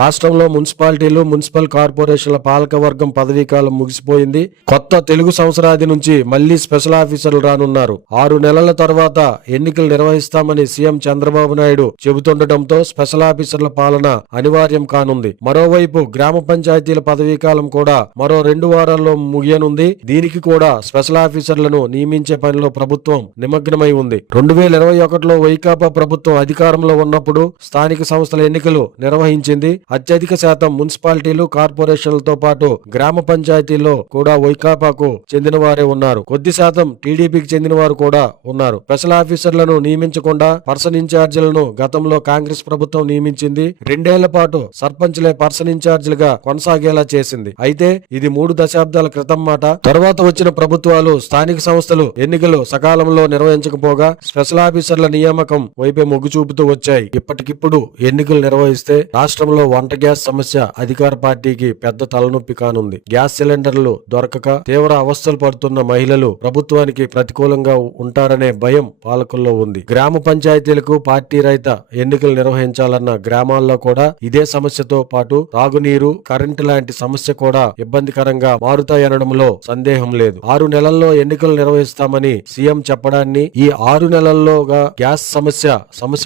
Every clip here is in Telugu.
రాష్ట్రంలో మున్సిపాలిటీలు, మున్సిపల్ కార్పొరేషన్ల పాలకవర్గం పదవీకాలం ముగిసిపోయింది. కొత్త తెలుగు సంవత్సరాది నుంచి మళ్లీ స్పెషల్ ఆఫీసర్లు రానున్నారు. 6 నెలల తర్వాత ఎన్నికలు నిర్వహిస్తామని సీఎం చంద్రబాబు నాయుడు చెబుతుండటంతో స్పెషల్ ఆఫీసర్ల పాలన అనివార్యం కానుంది. మరోవైపు గ్రామ పంచాయతీల పదవీకాలం కూడా మరో 2 వారాల్లో ముగియనుంది. దీనికి కూడా స్పెషల్ ఆఫీసర్లను నియమించే పనిలో ప్రభుత్వం నిమగ్నమై ఉంది. 2021లో వైకాపా ప్రభుత్వం అధికారంలో ఉన్నప్పుడు స్థానిక సంస్థల ఎన్నికలు నిర్వహించింది. అత్యధిక శాతం మున్సిపాలిటీలు, కార్పొరేషన్లతో పాటు గ్రామ పంచాయతీల్లో కూడా వైకాపాకు చెందిన వారే ఉన్నారు. కొద్ది శాతం టీడీపీకి చెందిన వారు కూడా ఉన్నారు. స్పెషల్ ఆఫీసర్లను నియమించకుండా పర్సన్ ఇన్ఛార్జీలను గతంలో కాంగ్రెస్ ప్రభుత్వం నియమించింది. 2 ఏళ్ల పాటు సర్పంచ్లే పర్సన్ ఇన్ఛార్జీలుగా కొనసాగేలా చేసింది. అయితే ఇది 3 దశాబ్దాల క్రితం మాట. తర్వాత వచ్చిన ప్రభుత్వాలు స్థానిక సంస్థలు ఎన్నికలు సకాలంలో నిర్వహించకపోగా స్పెషల్ ఆఫీసర్ల నియామకం వైపే మొగ్గు చూపుతూ వచ్చాయి. ఇప్పటికిప్పుడు ఎన్నికలు నిర్వహిస్తే రాష్ట్రంలో వంట గ్యాస్ సమస్య అధికార పార్టీకి పెద్ద తలనొప్పి కానుంది. గ్యాస్ సిలిండర్లు దొరకక తీవ్ర అవస్థలు పడుతున్న మహిళలు ప్రభుత్వానికి ప్రతికూలంగా ఉంటారనే భయం పాలకుల్లో ఉంది. గ్రామ పంచాయతీలకు పార్టీ రహిత ఎన్నికలు నిర్వహించాలన్న గ్రామాల్లో కూడా ఇదే సమస్యతో పాటు తాగునీరు, కరెంటు లాంటి సమస్య కూడా ఇబ్బందికరంగా మారుతాయనడంలో సందేహం లేదు. 6 నెలల్లో ఎన్నికలు నిర్వహిస్తామని సీఎం చెప్పడాన్ని ఈ 6 నెలల్లోగా గ్యాస్ సమస్య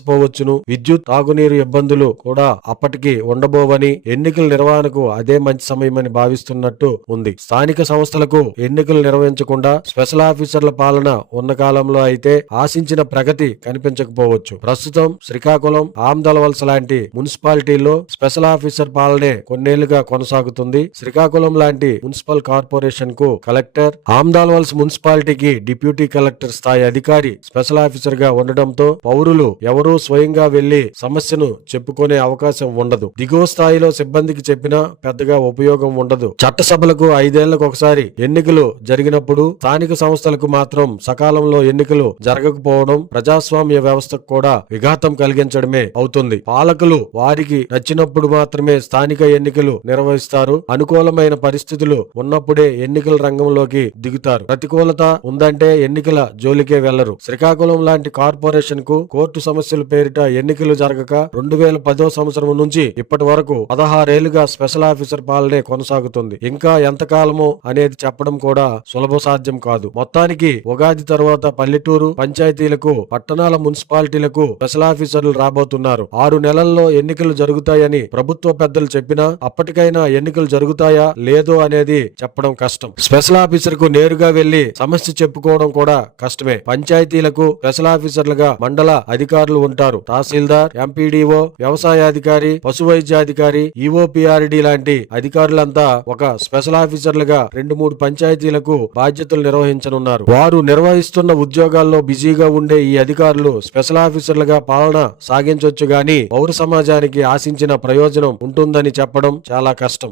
పోవచ్చును. విద్యుత్, తాగునీరు ఇబ్బందులు కూడా అప్పటికి ఉండబోవని, ఎన్నికల నిర్వహణకు అదే మంచి సమయమని భావిస్తున్నట్టు ఉంది. స్థానిక సంస్థలకు ఎన్నికలు నిర్వహించకుండా స్పెషల్ ఆఫీసర్ల పాలన ఉన్న కాలంలో అయితే ఆశించిన ప్రగతి కనిపించకపోవచ్చు. ప్రస్తుతం శ్రీకాకుళం, ఆమ్దలవలస లాంటి మున్సిపాలిటీల్లో స్పెషల్ ఆఫీసర్ పాలనే కొన్నేళ్లుగా కొనసాగుతుంది. శ్రీకాకుళం లాంటి మున్సిపల్ కార్పొరేషన్ కు కలెక్టర్, ఆమ్దాలవలస మున్సిపాలిటీకి డిప్యూటీ కలెక్టర్ స్థాయి అధికారి స్పెషల్ ఆఫీసర్ గా ఉండడంతో పౌరులు ఎవరూ స్వయంగా వెళ్లి సమస్యను చెప్పుకునే అవకాశం ఉండదు. దిగువ స్థాయిలో సిబ్బందికి చెప్పినా పెద్దగా ఉపయోగం ఉండదు. చట్టసభలకు 5 ఏళ్లకు ఒకసారి ఎన్నికలు జరిగినప్పుడు స్థానిక సంస్థలకు మాత్రం సకాలంలో ఎన్నికలు జరగకపోవడం ప్రజాస్వామ్య వ్యవస్థకు కూడా విఘాతం కలిగించడమే అవుతుంది. పాలకులు వారికి నచ్చినప్పుడు మాత్రమే స్థానిక ఎన్నికలు నిర్వహిస్తారు. అనుకూలమైన పరిస్థితులు ఉన్నప్పుడే ఎన్నికల రంగంలోకి దిగుతారు. ప్రతికూలత ఉందంటే ఎన్నికల జోలికే వెళ్లరు. శ్రీకాకుళం లాంటి కార్పొరేషన్ కు కోర్టు సమస్యల పేరిట ఎన్నికలు జరగక 2010వ సంవత్సరం నుంచి ఇప్పటి వరకు 16 ఏళ్లుగా స్పెషల్ ఆఫీసర్ పాలనే కొనసాగుతుంది. ఇంకా ఎంతకాలమో అనేది చెప్పడం కూడా సులభ సాధ్యం కాదు. మొత్తానికి ఉగాది తర్వాత పల్లెటూరు పంచాయతీలకు, పట్టణాల మున్సిపాలిటీలకు స్పెషల్ ఆఫీసర్లు రాబోతున్నారు. 6 నెలల్లో ఎన్నికలు జరుగుతాయని ప్రభుత్వ పెద్దలు చెప్పినా అప్పటికైనా ఎన్నికలు జరుగుతాయా లేదో అనేది చెప్పడం కష్టం. స్పెషల్ ఆఫీసర్ కు నేరుగా వెళ్లి సమస్య చెప్పుకోవడం కూడా కష్టమే. పంచాయతీలకు స్పెషల్ ఆఫీసర్లుగా మండల అధికారులు ఉంటారు. తహసీల్దార్, ఎంపీడీఓ, వ్యవసాయాధికారి, పశు వైద్యాధికారి, ఈఓపీఆర్డీ లాంటి అధికారులంతా ఒక స్పెషల్ ఆఫీసర్లుగా 2-3 పంచాయతీలకు బాధ్యతలు నిర్వహించనున్నారు. వారు నిర్వహిస్తున్న ఉద్యోగాల్లో బిజీగా ఉండే ఈ అధికారులు స్పెషల్ ఆఫీసర్లుగా పాలన సాగించొచ్చు గాని పౌర సమాజానికి ఆశించిన ప్రయోజనం ఉంటుందని చెప్పడం చాలా కష్టం.